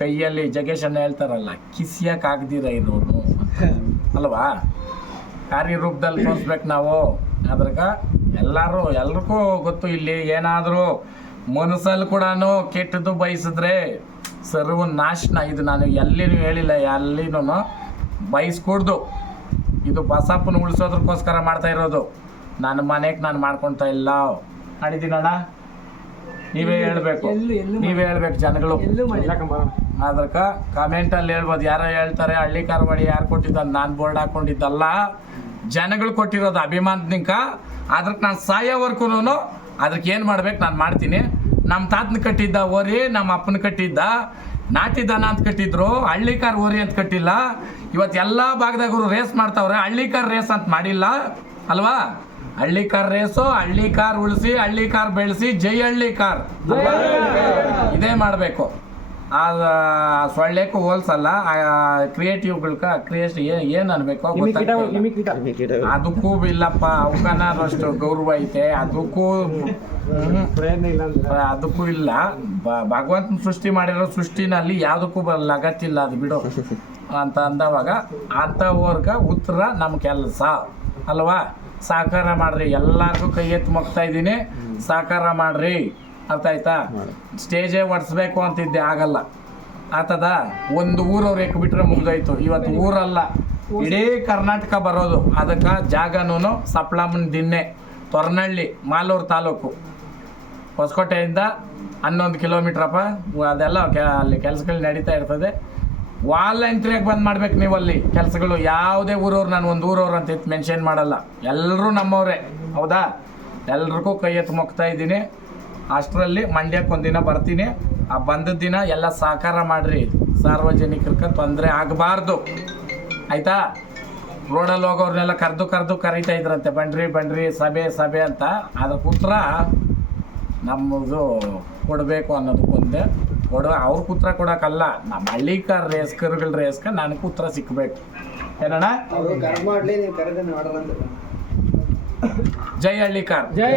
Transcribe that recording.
ಕೈಯಲ್ಲಿ ಜಗೇಶನ್ನ ಹೇಳ್ತಾರಲ್ಲ ಕಿಸಿಯಕ್ ಆಗದಿರ ಇರೋನು ಅಲ್ವಾ? ಕಾರ್ಯರೂಪದಲ್ಲಿ ತೋರಿಸ್ಬೇಕು ನಾವು. ಅದ್ರಾಗ ಎಲ್ಲರೂ ಎಲ್ರಿಗೂ ಗೊತ್ತು ಇಲ್ಲಿ ಏನಾದರೂ ಮನಸ್ಸಲ್ಲಿ ಕೂಡ ಕೆಟ್ಟದ್ದು ಬಯಸಿದ್ರೆ ಸರ್ವ ನಾಶನ. ಇದು ನಾನು ಎಲ್ಲಿನೂ ಹೇಳಿಲ್ಲ ಎಲ್ಲಿನೂ ಬಯಸ್ಕೂಡ್ದು. ಇದು ಬಸಪ್ಪನ ಉಳಿಸೋದಕ್ಕೋಸ್ಕರ ಮಾಡ್ತಾ ಇರೋದು. ನನ್ನ ಮನೆಗೆ ನಾನು ಮಾಡ್ಕೊಳ್ತಾ ಇಲ್ಲ. ಮಾಡಿದ್ದೀನಣ್ಣ ನೀವೇ ಹೇಳ್ಬೇಕು. ನೀವೇ ಹೇಳ್ಬೇಕು ಜನಗಳು. ಅದಕ್ಕೆ ಕಾಮೆಂಟಲ್ಲಿ ಹೇಳ್ಬೋದು ಯಾರೋ ಹೇಳ್ತಾರೆ ಹಳ್ಳಿ ಕಾರ್ವಾಡಿ ಯಾರು ಕೊಟ್ಟಿದ್ದ ನಾನು ಬೋರ್ಡ್ ಹಾಕೊಂಡಿದ್ದಲ್ಲ ಜನಗಳು ಕೊಟ್ಟಿರೋದು ಅಭಿಮಾನದಿಂಕ ಅದಕ್ಕೆ ನಾನು ಸಾಯೋವರೆಗೂ ಅದಕ್ಕೆ ಏನು ಮಾಡ್ಬೇಕು ನಾನು ಮಾಡ್ತೀನಿ. ನಮ್ಮ ತಾತನ ಕಟ್ಟಿದ್ದ ಓರಿ ನಮ್ಮ ಅಪ್ಪನ ಕಟ್ಟಿದ್ದ ನಾಟಿ ದನ ಅಂತ ಕಟ್ಟಿದ್ರು ಹಳ್ಳಿ ಕಾರ್ ಓರಿ ಅಂತ ಕಟ್ಟಿಲ್ಲ. ಇವತ್ತು ಎಲ್ಲ ಭಾಗದಾಗರು ರೇಸ್ ಮಾಡ್ತಾವ್ರೆ ಹಳ್ಳಿ ಕಾರ್ ರೇಸ್ ಅಂತ ಮಾಡಿಲ್ಲ ಅಲ್ವಾ? ಹಳ್ಳಿ ಕಾರ್ ರೇಸು ಹಳ್ಳಿ ಕಾರ್ ಉಳಿಸಿ ಹಳ್ಳಿ ಕಾರ್ ಬೆಳೆಸಿ ಜೈ ಹಳ್ಳಿ ಕಾರ್ ಇದೇ ಮಾಡಬೇಕು. ಆ ಸೊಳ್ಳೆಕ್ಕೂ ಹೋಲ್ಸಲ್ಲ ಕ್ರಿಯೇಟಿವ್ಗಳ್ಕ ಕ್ರಿಯೇಟ್ ಏನು ಅನ್ಬೇಕು. ಅದಕ್ಕೂ ಇಲ್ಲಪ್ಪ ಅವಕನಷ್ಟು ಗೌರವ ಐತೆ ಅದಕ್ಕೂ. ಅದಕ್ಕೂ ಇಲ್ಲ. ಭಗವಂತನ ಸೃಷ್ಟಿ ಮಾಡಿರೋ ಸೃಷ್ಟಿನಲ್ಲಿ ಯಾವುದಕ್ಕೂ ಬರಲ್ಲ ಅಗತ್ತಿಲ್ಲ ಅದು ಬಿಡು ಅಂತ ಅಂದವಾಗ ಅಂಥವ್ರಿಗೆ ಉತ್ತರ ನಮ್ಮ ಕೆಲಸ. ಅಲ್ವಾ? ಸಹಕಾರ ಮಾಡ್ರಿ ಎಲ್ಲರಿಗೂ ಕೈ ಎತ್ತಿ ಮಗ್ತಾ ಇದ್ದೀನಿ. ಸಹಕಾರ ಮಾಡ್ರಿ. ಅರ್ಥ ಆಯ್ತಾ? ಸ್ಟೇಜೇ ಒಡಿಸ್ಬೇಕು ಅಂತಿದ್ದೆ ಆಗಲ್ಲ. ಆತದ ಒಂದು ಊರವ್ರು ಎಕ್ ಬಿಟ್ರೆ ಮುಗ್ದೋಯ್ತು. ಇವತ್ತು ಊರಲ್ಲ. ಇಡೀ ಕರ್ನಾಟಕ ಬರೋದು. ಅದಕ್ಕೆ ಜಾಗನೂ ಸಪ್ಲಮ್ಮನ ದಿನ್ನೆ ತೊರನಹಳ್ಳಿ ಮಾಲೂರು ತಾಲೂಕು. ಹೊಸಕೋಟೆಯಿಂದ ಹನ್ನೊಂದು ಕಿಲೋಮೀಟ್ರಪ್ಪ. ಅದೆಲ್ಲ ಅಲ್ಲಿ ಕೆಲಸಗಳು ನಡೀತಾ ಇರ್ತದೆ. ವಾಲಂಟ್ರಿಯಾಗಿ ಬಂದು ಮಾಡ್ಬೇಕು ನೀವು ಅಲ್ಲಿ ಕೆಲಸಗಳು ಯಾವುದೇ ಊರವ್ರು ನಾನು ಒಂದು ಊರವ್ರು ಅಂತ ಇತ್ತು ಮೆನ್ಷನ್ ಮಾಡಲ್ಲ. ಎಲ್ಲರೂ ನಮ್ಮವರೇ. ಹೌದಾ? ಎಲ್ರಿಗೂ ಕೈ ಎತ್ತು ಮುಕ್ತಾ ಇದ್ದೀನಿ. ಅಷ್ಟರಲ್ಲಿ ಮಂಡ್ಯಕ್ಕೆ ಒಂದಿನ ಬರ್ತೀನಿ. ಆ ಬಂದ ದಿನ ಎಲ್ಲ ಸಹಕಾರ ಮಾಡಿರಿ. ಸಾರ್ವಜನಿಕರಿಗೆ ತೊಂದರೆ ಆಗಬಾರ್ದು. ಆಯ್ತಾ? ರೋಡಲ್ಲಿ ಹೋಗೋರ್ನೆಲ್ಲ ಕರೆದು ಕರೆದು ಕರೀತಾ ಇದ್ರಂತೆ. ಬಂಡ್ರಿ ಬಂಡ್ರಿ ಸಭೆ ಸಭೆ ಅಂತ. ಅದಕ್ಕೆ ಉತ್ತರ ನಮ್ಮದು ಕೊಡಬೇಕು ಅನ್ನೋದಕ್ಕೊಂದೇ ಕೊಡೋ ಅವ್ರ ಉತ್ತರ ಕೊಡೋಕ್ಕಲ್ಲ. ನಮ್ಮ ಹಳ್ಳಿಕಾರ್ ರೇಸ್ಕರ್ಗಳ ರೇಸ್ಕ ನನಗೆ ಉತ್ತರ ಸಿಕ್ಕಬೇಕು ಏನಣ್ಣ? ಜೈ ಹಳ್ಳಿ ಕಾರ್ ನೀವು ಕರೆದ ಮಾಡಲ್ಲ ಜೈ ಹಳ್ಳಿಕಾರ್. ಜೈ